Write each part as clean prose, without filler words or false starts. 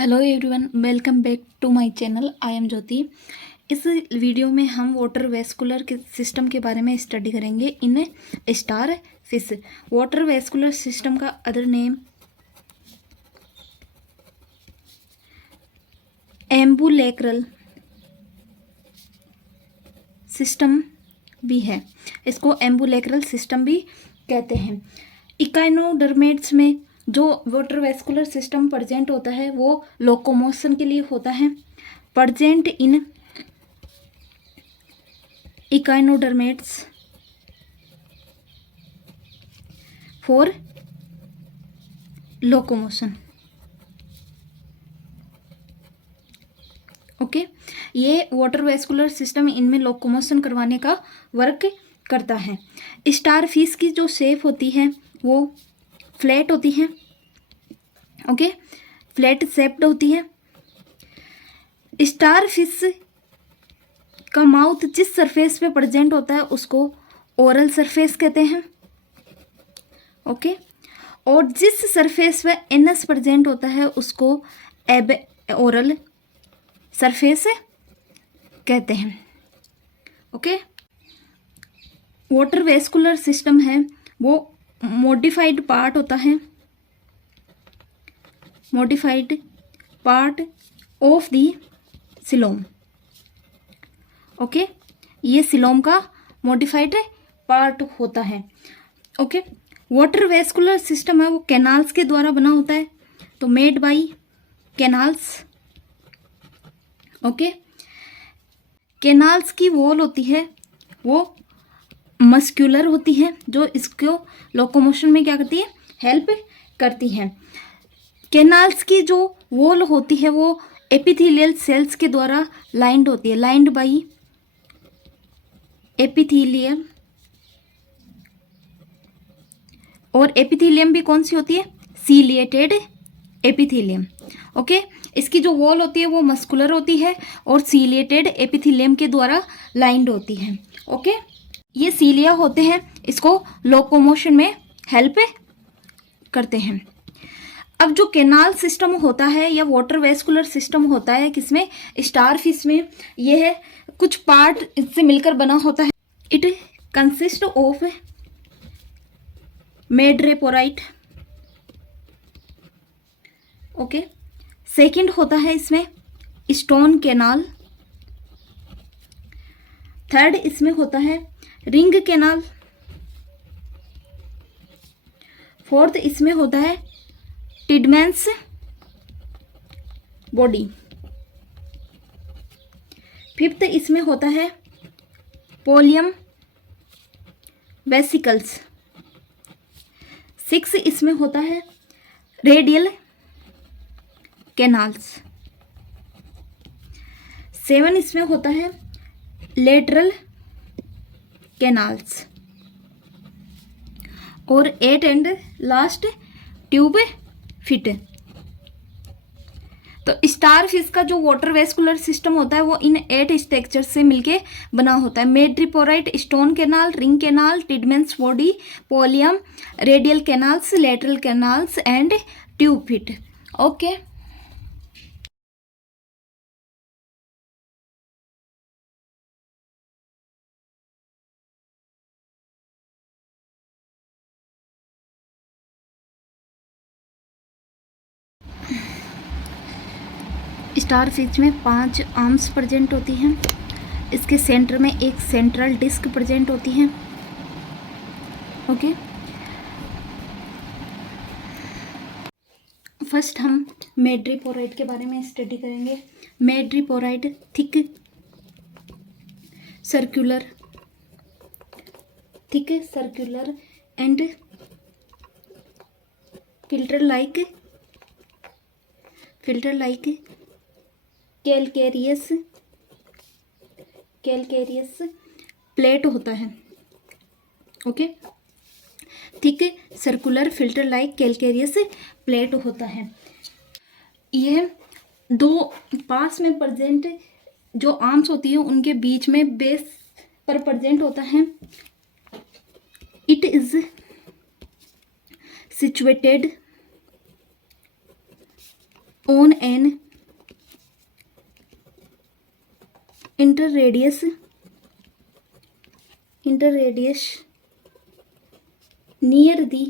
Hello everyone, welcome back to my channel. I am Jyoti. इस video में हम water vascular के सिस्टम के बारे में स्टडी करेंगे in starfish. Water vascular system का अदर नेम एम्बुलेक्रल सिस्टम भी है। इसको एम्बुलेक्रल सिस्टम भी कहते हैं। इकाइनोडर्मेट्स में जो वाटर वेस्कुलर सिस्टम प्रेजेंट होता है वो लोकोमोशन के लिए होता है। Present in echinoderms for locomotion. Okay, ये वाटर वेस्कुलर सिस्टम इनमें लोकोमोशन करवाने का वर्क करता है। स्टार फिश की जो शेप होती है वो फ्लैट होती है। ओके, फ्लैट शेप्ड होती है। स्टार फिश का माउथ जिस सरफेस पे प्रेजेंट होता है उसको ओरल सरफेस कहते हैं। ओके, और जिस सरफेस पे एनस प्रेजेंट होता है उसको एब ओरल सरफेस कहते हैं। ओके, वाटर वेस्कुलर सिस्टम है वो मॉडिफाइड पार्ट होता है, modified part of the coelom. Okay, ये सिलोम का मॉडिफाइड पार्ट होता है। ओके, वाटर वेस्कुलर सिस्टम है वो कैनाल्स के द्वारा बना होता है, तो made by canals. Okay, canals की वॉल होती है वो मस्क्यूलर होती है, जो इसको लोकोमोशन में क्या करती है, हेल्प करती है। कैनाल्स की जो वॉल होती है वो एपिथेलियल सेल्स के द्वारा लाइंड होती है, लाइंड बाय एपिथेलियम। और एपिथेलियम भी कौन सी होती है, सीलिएटेड एपिथेलियम। ओके, इसकी जो वॉल होती है वो मस्कुलर होती है और सीलिएटेड एपिथेलियम के द्वारा लाइंड होती है। ओके, ये सीलिया होते हैं, इसको लोकोमोशन में हेल्प करते हैं। अब जो कैनाल सिस्टम होता है या वाटर वेस्कुलर सिस्टम होता है किसमें, स्टार फिश में, यह है कुछ पार्ट इससे मिलकर बना होता है। It consist of madreporite. Okay, second होता है इसमें स्टोन कैनाल। थर्ड इसमें होता है रिंग कैनाल। फोर्थ इसमें होता है टिडमैन्स बॉडी। फिफ्थ इसमें होता है पोलियम वेसिकल्स। सिक्स इसमें होता है रेडियल कैनाल्स। सेवन इसमें होता है लेटरल कैनाल्स। और at end last tube feet. तो स्टार फिश का जो वाटर वेस्कुलर सिस्टम होता है वो इन 8 स्ट्रक्चर से मिलके बना होता है। Madreporite, stone canal, ring canal, Tiedemann's body, polian, radial canals, lateral canals and tube feet. Okay, starfish में 5 आर्म्स प्रेजेंट होती हैं। इसके सेंटर में एक सेंट्रल डिस्क प्रेजेंट होती है। ओके, फर्स्ट हम मेड्रिपोराइट के बारे में स्टडी करेंगे। Madreporite thick circular and filter like calcareous plate होता है। Okay, thick circular filter like calcareous plate होता है। यह दो पास में प्रेजेंट जो आर्म्स होती है उनके बीच में बेस पर प्रेजेंट होता है। It is situated on an interradius near the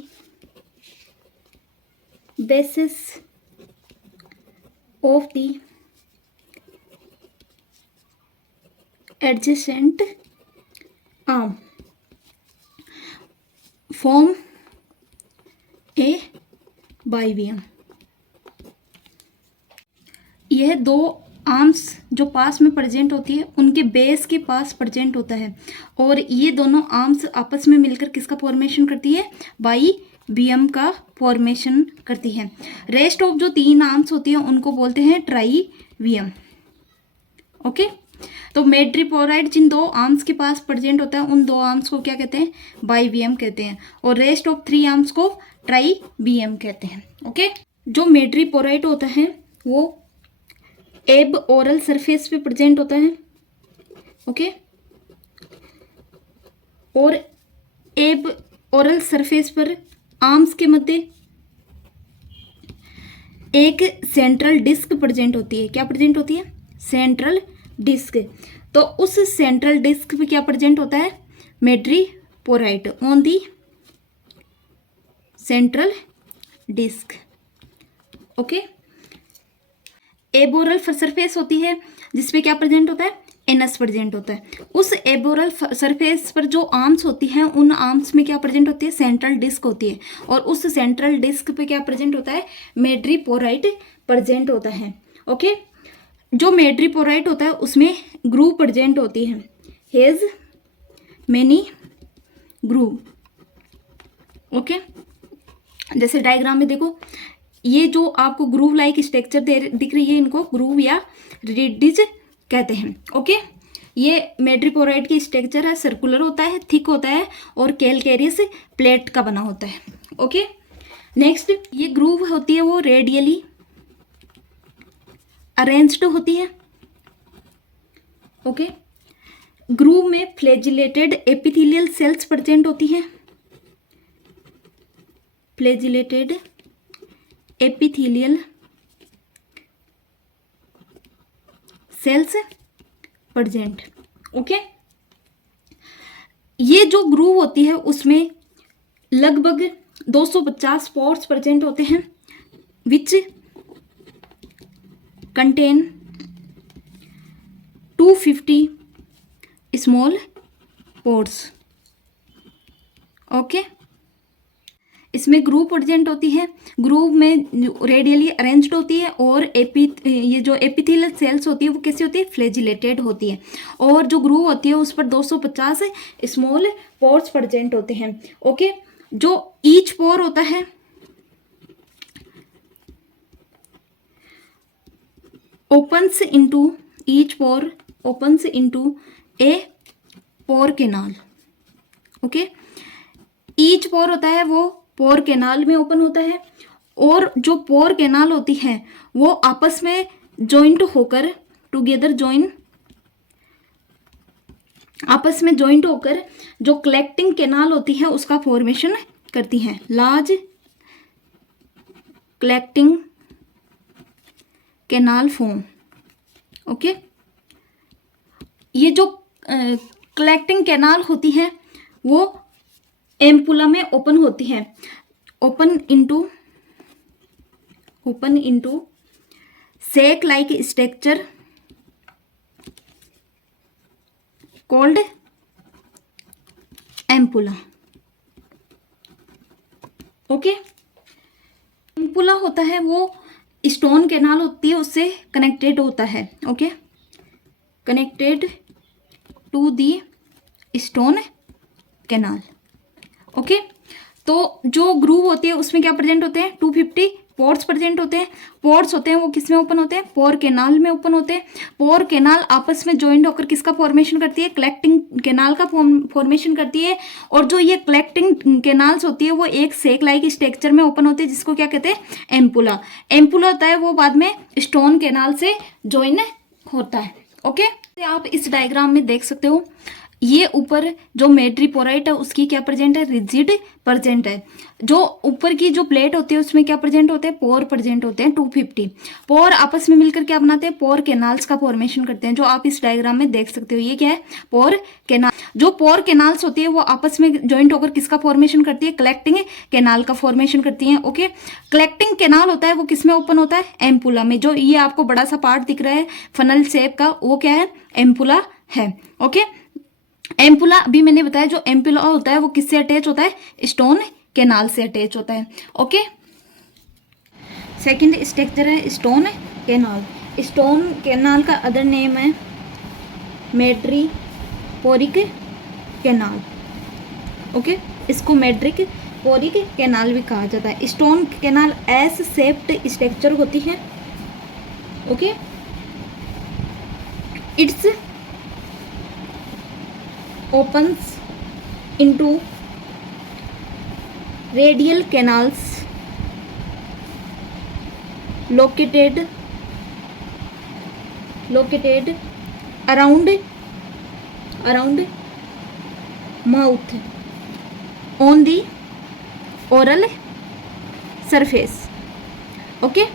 basis of the adjacent arm form a bivium। यह दो आर्म्स जो पास में प्रेजेंट होती है उनके बेस के पास प्रेजेंट होता है और ये दोनों आर्म्स आपस में मिलकर किसका फॉर्मेशन करती है, बाईवियम का फॉर्मेशन करती है। रेस्ट ऑफ जो तीन आर्म्स होती है उनको बोलते हैं ट्राईवियम। ओके, तो मेड्रिपोराइड जिन दो आर्म्स के पास प्रेजेंट होता है उन दो आर्म्स को क्या कहते हैं, बाईवियम कहते हैं, और रेस्ट ऑफ थ्री आर्म्स को ट्राईवियम कहते हैं। ओके, जो मेड्रिपोराइड होता है वो एब ओरल सरफेस पे प्रेजेंट होता है। ओके, और एब ओरल सरफेस पर आर्म्स के मध्य एक सेंट्रल डिस्क प्रेजेंट होती है। क्या प्रेजेंट होती है, सेंट्रल डिस्क। तो उस सेंट्रल डिस्क पे क्या प्रेजेंट होता है, madreporite on the central disc. Okay, aboral surface होती है जिसपे क्या प्रेजेंट होता है, एनस प्रेजेंट होता है। उस एबोरल सरफेस पर जो आर्म्स होती हैं उन आर्म्स में क्या प्रेजेंट होती है, सेंट्रल डिस्क होती है, और उस सेंट्रल डिस्क पे क्या प्रेजेंट होता है, मेड्रिपोराइड प्रेजेंट होता है। ओके, जो मेड्रिपोराइड होता है उसमें ग्रूव प्रेजेंट होती है, हेज मेनी ग्रूव। ओके, जैसे डायग्राम में देखो, ये जो आपको ग्रूव लाइक स्ट्रक्चर दिख रही है इनको ग्रूव या रिडिज कहते हैं। ओके, ये मेड्रिपोराइड की स्ट्रक्चर है, सर्कुलर होता है, थिक होता है और कैलकेरियस प्लेट का बना होता है। ओके, नेक्स्ट ये ग्रूव होती है वो रेडियली अरेंज्ड होती है। ओके, ग्रूव में फ्लैजिलेटेड एपिथेलियल सेल्स प्रेजेंट होती हैं, flagellated epithelial cells present. Okay, ये जो ग्रूव होती है उसमें लगभग 250 पोर्स प्रेजेंट होते हैं which contain 250 small pores. Okay, इसमें ग्रूव प्रेजेंट होती है, ग्रूव में रेडियली अरेंज्ड होती है और ये जो एपिथेलियल सेल्स होती है वो कैसी होती है, फ्लैजिलेटेड होती है, और जो ग्रूव होती है उस पर 250 स्मॉल पोर्स प्रेजेंट होते हैं। ओके, जो ईच पोर होता है opens into each pore opens into a pore canal। Okay, each pore होता है वो पोर कैनाल में ओपन होता है, और जो पोर कैनाल होती है वो आपस में जॉइंट होकर आपस में जॉइंट होकर जो कलेक्टिंग कैनाल होती है उसका फॉर्मेशन करती हैं, large collecting canal form. Okay, ये जो कलेक्टिंग कैनाल होती है वो एम्पुला में ओपन होती है, open into sac like structure called ampulla. Okay, ampulla होता है वो स्टोन कैनाल होती है उससे कनेक्टेड होता है। Okay, connected to the stone canal. Okay, तो जो ग्रूव होती है उसमें क्या प्रेजेंट होते हैं, 250 पोर्स प्रेजेंट होते हैं। पोर्स होते हैं वो किस में ओपन होते हैं, पोर कैनाल में ओपन होते हैं। पोर कैनाल आपस में ज्वाइंट होकर किसका फॉर्मेशन करती है, कलेक्टिंग कैनाल का फॉर्मेशन करती है, और जो ये कलेक्टिंग कैनाल्स होती है वो एक सेक लाइक स्ट्रक्चर में ओपन होती है जिसको क्या कहते हैं, एम्पुला। एम्पुला होता है वो बाद में स्टोन कैनाल से ज्वाइन होता है। ओके, आप इस डायग्राम में देख सकते हो ये ऊपर जो मेट्रीपोराइट है उसकी क्या प्रेजेंट है, रिजिड प्रेजेंट है। जो ऊपर की जो प्लेट होती है उसमें क्या प्रेजेंट होते हैं, पोर प्रेजेंट होते हैं 250। पोर आपस में मिलकर क्या बनाते हैं, पोर कैनाल्स का फॉर्मेशन करते हैं, जो आप इस डायग्राम में देख सकते हो। ये क्या है, पोर कैनाल। जो पोर कैनाल्स होती है वो आपस में ज्वाइंट होकर किसका फॉर्मेशन करती है, कलेक्टिंग कैनाल का फॉर्मेशन करती है। ओके, कलेक्टिंग कैनाल होता है वो किसमें ओपन होता है, एम्पुला में। जो ये आपको बड़ा सा पार्ट दिख रहा है फनल शेप का, वो क्या है, एम्पुला है। ओके, एम्पुला अभी मैंने बताया, जो एम्पुला होता है वो किससे अटैच होता है, स्टोन कैनाल से अटैच होता है। ओके, सेकंड स्ट्रक्चर है स्टोन कैनाल। स्टोन कैनाल का अदर नेम है मेट्रीपोरिक कैनाल। ओके, इसको मेट्रीपोरिक कैनाल भी कहा जाता है। Stone canal S shaped structure होती है। Okay, it's opens into radial canals located around mouth on the oral surface. Okay,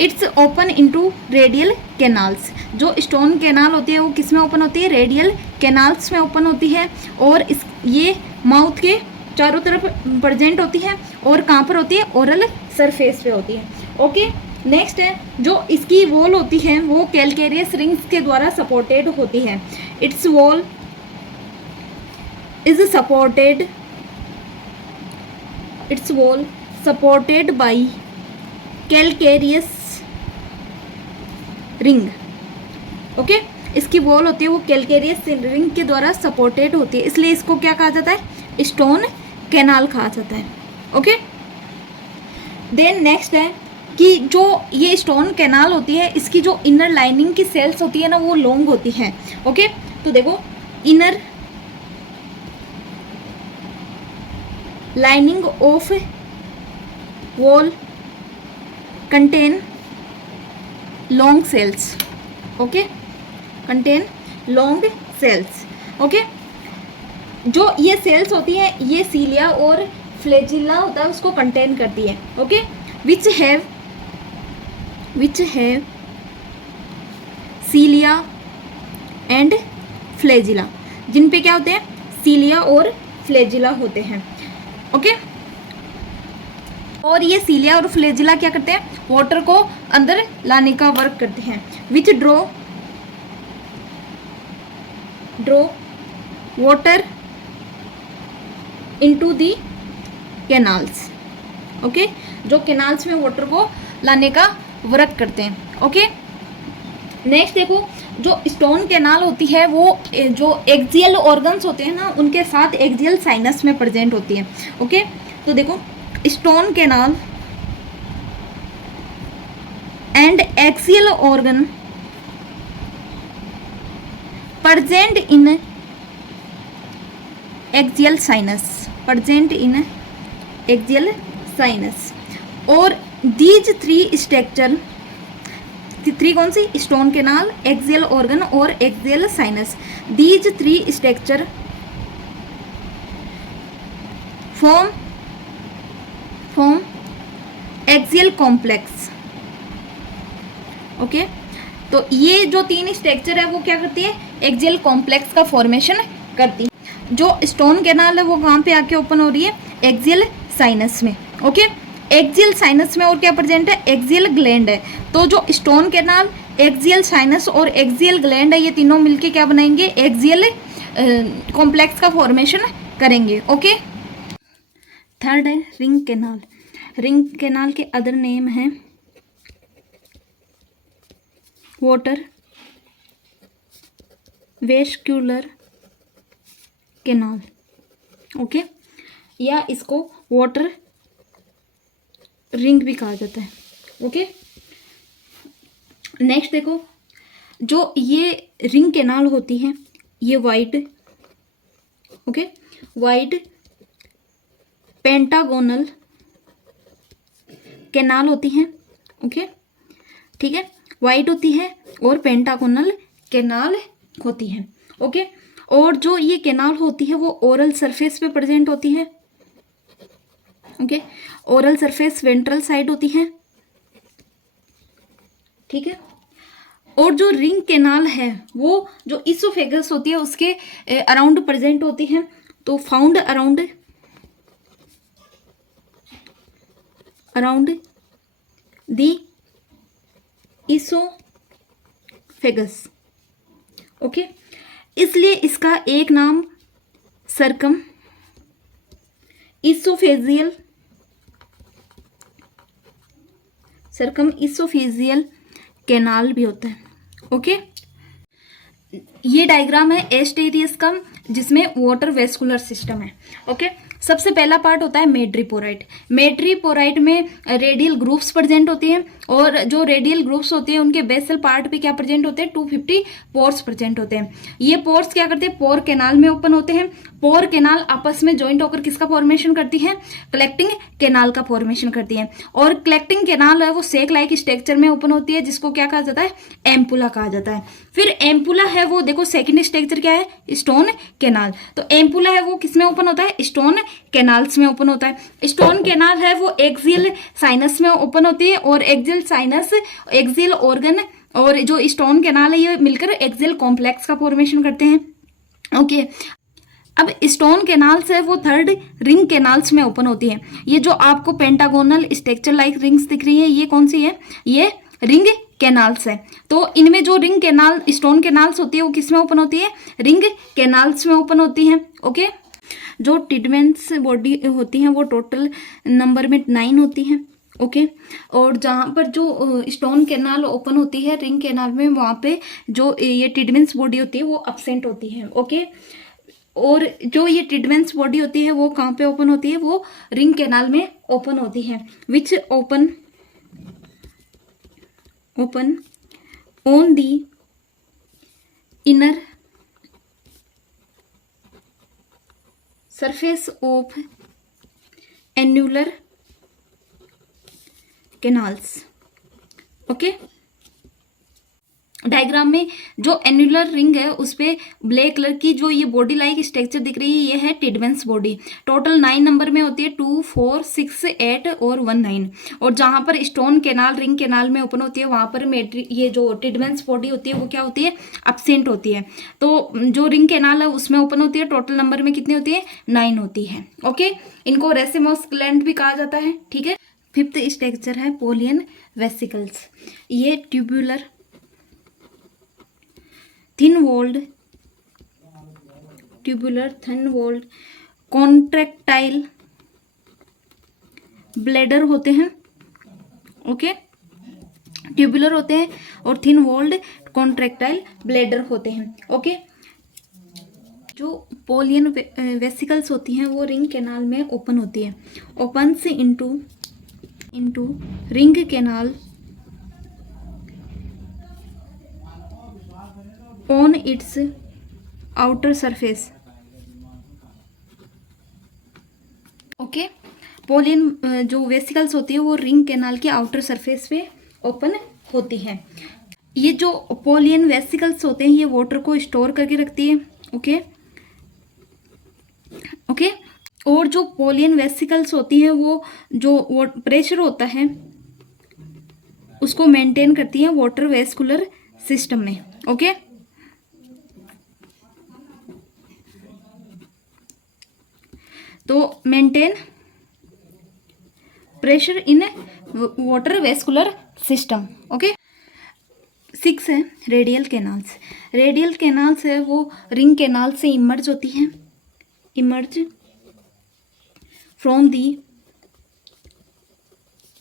it's open into radial canals. जो स्टोन कैनाल होती है वो किस में ओपन होती है, रेडियल कैनाल्स में ओपन होती है। और इस ये माउथ के चारों तरफ प्रेजेंट होती है। और कहाँ पर होती है, ओरल सरफेस पे होती है। ओके, नेक्स्ट है जो इसकी वॉल होती है वो कैलकेरियस रिंग्स के द्वारा सपोर्टेड होती है। It's wall is supported by calcareous ring. Okay, इसकी वॉल होती है वो कैलकेरियस रिंग के द्वारा सपोर्टेड होती है, इसलिए इसको क्या कहा जाता है, स्टोन कैनाल कहा जाता है। ओके, देन नेक्स्ट है कि जो ये स्टोन कैनाल होती है इसकी जो इनर लाइनिंग की सेल्स होती है ना वो लॉन्ग होती है। ओके, तो देखो inner lining of wall contain long cells. Okay, contain long cells. Okay, जो ये सेल्स होती है ये सीलिया और फ्लैजिला होता है उसको कंटेन करती है। Okay, which have cilia and flagella, जिन पे क्या होते हैं, सीलिया और फ्लैजिला होते हैं। ओके, और ये सीलिया और फ्लैजिला क्या करते हैं, वाटर को अंदर लाने का वर्क करते हैं। Which draw water into the canals. Okay, जो कैनाल्स में वाटर को लाने का वर्क करते हैं। ओके, नेक्स्ट देखो जो स्टोन कैनाल होती है वो जो एक्सियल ऑर्गन्स होते हैं ना उनके साथ एक्सियल साइनस में प्रेजेंट होती है। ओके, तो देखो stone canal and axial organ present in axial sinus और these three structure, थ्री कौन सी, स्टोन कैनाल, एक्सियल ऑर्गन और axial sinus, these three structure form axial complex. Okay, तो ये जो तीन स्ट्रक्चर है वो क्या करती है, एक्सियल कॉम्प्लेक्स का फॉर्मेशन करती है। जो स्टोन कैनाल है वो कहाँ पे आके ओपन हो रही है, एक्सियल साइनस में। ओके, एक्सियल साइनस में और क्या प्रेजेंट है, एक्सियल ग्लैंड है। तो जो स्टोन कैनाल, एक्सियल साइनस और एक्सियल ग्लैंड है ये तीनों मिलके क्या बनाएंगे, एक्सियल कॉम्प्लेक्स का फॉर्मेशन करेंगे। ओके, थर्ड है रिंग कैनाल। रिंग कैनाल के अदर नेम है वाटर वेस्क्यूलर कैनाल। ओके, या इसको वाटर रिंग भी कहा जाता है। ओके, नेक्स्ट देखो जो ये रिंग कैनाल होती है ये wide, okay, wide pentagonal canal होती हैं। ओके, ठीक है, वाइड होती है और पेंटागोनल कैनाल होती है। ओके, और जो ये कैनाल होती है वो ओरल सरफेस पे प्रेजेंट होती है। Okay, oral surface ventral side होती है, ठीक है। और जो रिंग कैनाल है वो जो इसोफेगस होती है उसके अराउंड प्रेजेंट होती है। तो found around the oesophagus. Okay, इसलिए इसका एक नाम सर्कम इसोफेजियल कैनाल भी होता है। ओके, ये डायग्राम है एस्टेरियस का, जिसमें वाटर वेस्कुलर सिस्टम है। ओके, सबसे पहला पार्ट होता है मेड्रीपोराइट। मेड्रीपोराइट में रेडियल ग्रुप्स प्रेजेंट होती हैं, और जो रेडियल ग्रुप्स होते हैं उनके बेसल पार्ट पे क्या प्रेजेंट होते हैं, 250 पोर्स प्रेजेंट होते हैं। ये पोर्स क्या करते हैं, पोर कैनाल में ओपन होते हैं। पोर कैनाल आपस में ज्वाइंट होकर किसका फॉर्मेशन करती है, कलेक्टिंग कैनाल का फॉर्मेशन करती है। और कलेक्टिंग कैनाल है वो सेक लाइक स्ट्रक्चर में ओपन होती है, जिसको क्या कहा जाता है, एम्पुला कहा जाता है। फिर एम्पुला है वो, देखो सेकंड स्ट्रक्चर क्या है, स्टोन कैनाल। तो एम्पुला है वो किसमें ओपन होता है, स्टोन कैनाल्स में ओपन होता है। स्टोन कैनाल है वो एक्सियल साइनस में ओपन होती है, और एक्सियल साइनस, एक्सियल ऑर्गन और जो स्टोन कैनाल है ये मिलकर एक्सियल कॉम्प्लेक्स का फॉर्मेशन करते हैं। ओके, अब स्टोन कैनाल्स है वो थर्ड रिंग कैनाल्स में ओपन होती है। ये जो आपको पेंटागोनल स्ट्रक्चर लाइक रिंग्स दिख रही है, ये कौन सी है, ये रिंग कैनाल्स है। तो इनमें जो रिंग कैनाल स्टोन कैनाल्स होती है वो किस में ओपन होती है, रिंग कैनाल्स में ओपन होती है। ओके, जो टिडमेंट्स बॉडी होती हैं वो टोटल नंबर में 9 होती हैं। ओके, और जहाँ पर जो स्टोन कैनाल ओपन होती है रिंग कैनाल में, वहाँ पे जो ये टिडमेंट्स बॉडी होती है वो अब्सेंट होती है। ओके, और जो ये टिडमेंट्स बॉडी होती है वो कहाँ पे ओपन होती है, वो रिंग कैनाल में ओपन होती है, which open on the inner surface of annular canals. Okay, diagram में जो एन्युलर रिंग है उस पे ब्लैक कलर की जो ये बॉडी लाइक स्ट्रक्चर दिख रही है, ये है टिडमेंट्स बॉडी। टोटल 9 नंबर में होती है, 2, 4, 6, 8 और 1, 9। और जहां पर स्टोन कैनाल रिंग कैनाल में ओपन होती है वहां पर ये जो टिडमेंट्स बॉडी होती है वो क्या होती है, अब्सेंट होती है। तो जो रिंग कैनाल है उसमें ओपन होती है, टोटल नंबर में कितनी होती है, 9 होती है। ओके, इनको रेसिमोस ग्लैंड भी कहा जाता है। ठीक है, फिफ्थ स्ट्रक्चर है पोलियन वेसिकल्स। ये tubular thin walled contractile bladder होते हैं। ओके, ट्यूबुलर होते हैं और थिन वॉल्ड कॉन्ट्रैक्टाइल ब्लैडर होते हैं। ओके, जो पोलियन वेसिकल्स होती हैं वो रिंग कैनाल में ओपन होती है, opens into ring canal on its outer surface। Okay, polian जो वेसिकल्स होती है वो रिंग कैनाल के आउटर सरफेस पे ओपन होती है। ये जो पोलियन वेसिकल्स होते हैं ये वाटर को स्टोर करके रखती है। ओके, और जो पोलियन वेसिकल्स होती है वो जो प्रेशर होता है उसको मेंटेन करती है वाटर वेस्कुलर सिस्टम में। ओके, तो maintain pressure in water vascular system. Okay, 6 है रेडियल कैनाल्स। रेडियल कैनाल्स है वो रिंग कैनाल से इमर्ज होती हैं, emerge from the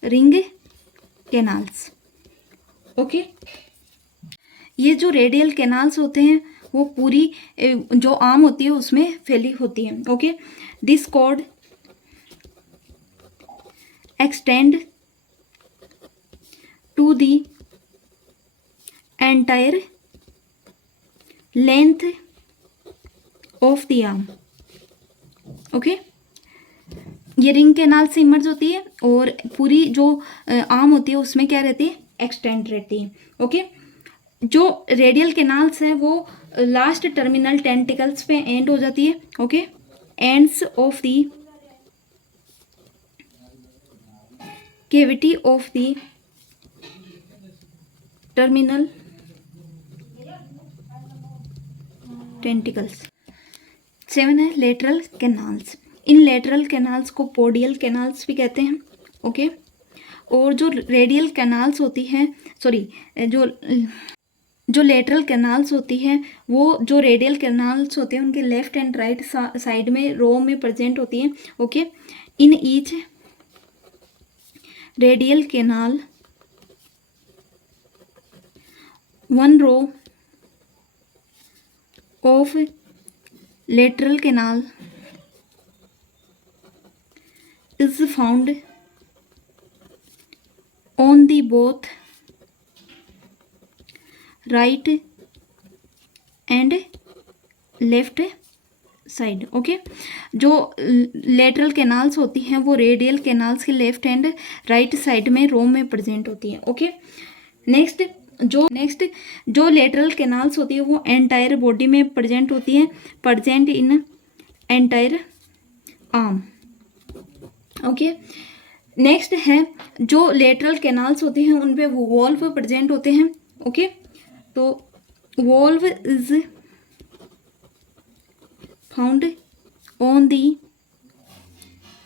ring canals. Okay, ये जो रेडियल कैनाल्स होते हैं वो पूरी जो आर्म होती है उसमें फैली होती है। Okay, this cord extend to the entire length of the arm. Okay, ये रिंग कैनाल से इमर्ज होती है और पूरी जो आर्म होती है उसमें क्या रहती है, एक्सटेंड रहती है। ओके, जो रेडियल कैनाल्स हैं वो लास्ट टर्मिनल टेंटिकल्स पे एंड हो जाती है। Okay, ends of the cavity of the terminal tentacles. 7 है लेटरल कैनाल्स। इन लेटरल कैनाल्स को पोडियल कैनाल्स भी कहते हैं। ओके, और जो रेडियल कैनाल्स होती हैं, सॉरी, जो लेटरल कैनाल्स होती हैं वो जो रेडियल कैनाल्स होते हैं उनके लेफ्ट एंड राइट साइड में रो में प्रेजेंट होती हैं। Okay, in each radial canal one row of lateral canal is found on the both right and left side. Okay, जो लेटरल कैनाल्स होती हैं वो रेडियल कैनाल्स के लेफ्ट एंड राइट साइड में रो में प्रेजेंट होती है। ओके, नेक्स्ट जो लेटरल कैनाल्स होती है वो एंटायर बॉडी में प्रेजेंट होती है, present in entire arm. Okay, next है जो लेटरल कैनाल्स होती हैं उन पे वॉल्व प्रेजेंट होते हैं। ओके, तो valve is found on the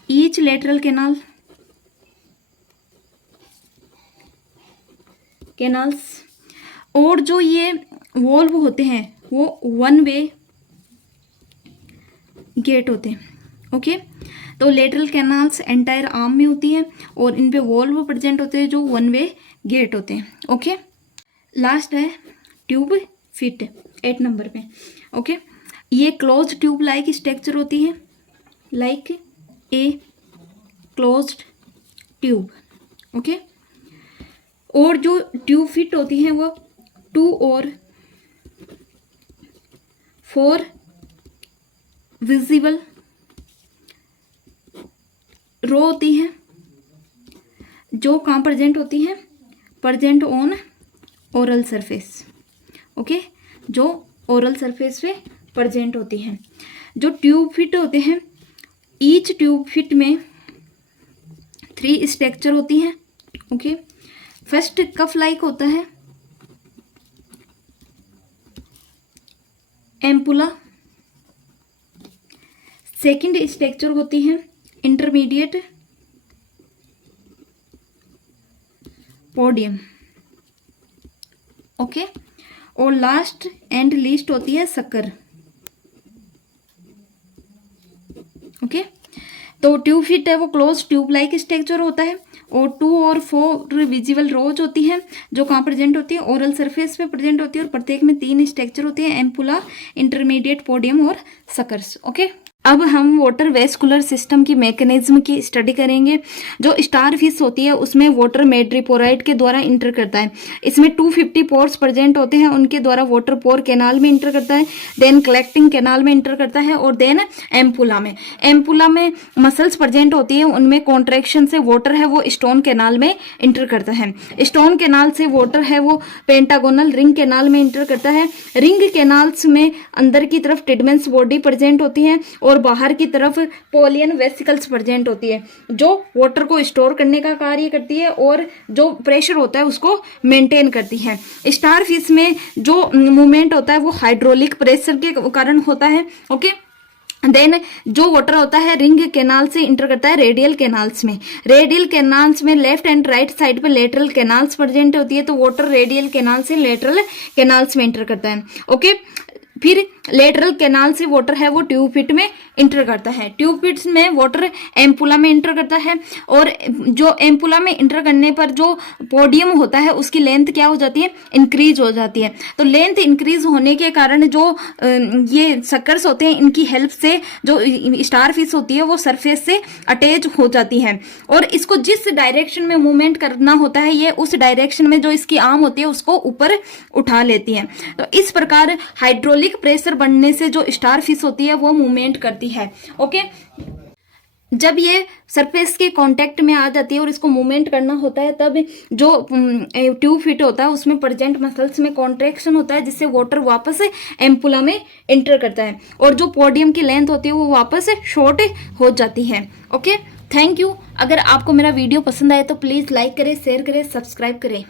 each lateral canals. और जो ये वॉल्व होते हैं वो वन वे गेट होते हैं। ओके, तो लेटरल कैनाल्स एंटायर आर्म में होती है और इन पे वॉल्व प्रेजेंट होते हैं जो वन वे गेट होते हैं। ओके, लास्ट है ट्यूब फिट 8 नंबर पे। ओके, ये क्लोज ट्यूब लाइक स्ट्रक्चर होती है, like a closed tube. Okay, और जो ट्यूब फिट होती हैं वो 2 और 4 विजिबल रो होती हैं जो कहाँ प्रेजेंट होती हैं, present on oral surface. Okay, जो ओरल सरफेस पे प्रेजेंट होती हैं। जो ट्यूब फिट होते हैं, ईच ट्यूब फिट में 3 स्ट्रक्चर होती हैं। ओके, फर्स्ट कफ लाइक होता है, एम्पुला। सेकंड स्ट्रक्चर होती है इंटरमीडिएट पोडियम। ओके, और लास्ट एंड लीस्ट होती है सकर। ओके, तो ट्यूब फिट है वो क्लोज ट्यूब लाइक स्ट्रक्चर होता है और 2 और 4 विजिबल रोज होती है जो कहाँ प्रेजेंट होती है, ओरल सरफेस पे प्रेजेंट होती है और प्रत्येक में 3 स्ट्रक्चर होते हैं, एम्पुला, इंटरमीडिएट पोडियम और सकर्स। ओके, अब हम वाटर वेस्कुलर सिस्टम की मैकेनिज्म की स्टडी करेंगे। जो स्टार फिश होती है उसमें वाटर मेड्रिपोराइट के द्वारा इंटर करता है। इसमें 250 पोर्स प्रेजेंट होते हैं, उनके द्वारा वाटर पोर कैनाल में इंटर करता है, देन कलेक्टिंग कैनाल में इंटर करता है और देन एम्पुला में मसल्स प्रेजेंट होती है, उनमें कॉन्ट्रैक्शन से वाटर है वो स्टोन कैनाल में इंटर करता है। स्टोन कैनाल से वाटर है वो पेंटागोनल रिंग कैनाल में इंटर करता है। रिंग कैनाल्स में अंदर की तरफ टिडमेंस बॉडी प्रेजेंट होती है और बाहर की तरफ पोलियन वेसिकल्स प्रेजेंट होती है जो वाटर को स्टोर करने का कार्य करती है और जो प्रेशर होता है उसको मेंटेन करती है। स्टार फिश में जो मूवमेंट होता है वो हाइड्रोलिक प्रेशर के कारण होता है। ओके, देन जो वाटर होता है रिंग कैनाल से इंटर करता है रेडियल कैनाल्स में लेफ्ट एंड राइट साइड पे लेटरल कैनाल्स प्रेजेंट होती है, तो वाटर रेडियल कैनाल से लेटरल कैनाल्स में इंटर करता है। ओके, फिर लेटरल कैनाल से वाटर है वो ट्यूब फिट में इंटर करता है, ट्यूब फिट्स में वाटर एम्पुला में इंटर करता है और जो एम्पुला में इंटर करने पर जो पोडियम होता है उसकी लेंथ क्या हो जाती है, इंक्रीज हो जाती है। तो लेंथ इंक्रीज होने के कारण जो ये सकर्स होते हैं इनकी हेल्प से जो स्टार फिश होती है वो सरफेस से अटैच हो जाती है और इसको जिस डायरेक्शन में मूवमेंट करना होता है ये उस डायरेक्शन में जो इसकी आर्म होती है उसको ऊपर उठा लेती है। तो इस प्रकार हाइड्रोलिक प्रेशर बढ़ने से जो स्टार फिश होती है वो मूवमेंट करती है। ओके, जब ये सरफेस के कांटेक्ट में आ जाती है और इसको मूवमेंट करना होता है, तब जो ट्यूब फिट होता है उसमें प्रेजेंट मसल्स में कॉन्ट्रैक्शन होता है, जिससे वाटर वापस एम्पुला में एंटर करता है और जो पोडियम की लेंथ होती है वो वापस शॉर्ट हो जाती है। Okay, thank you. अगर आपको मेरा वीडियो पसंद आए तो प्लीज़ लाइक करें, शेयर करें, सब्सक्राइब करें।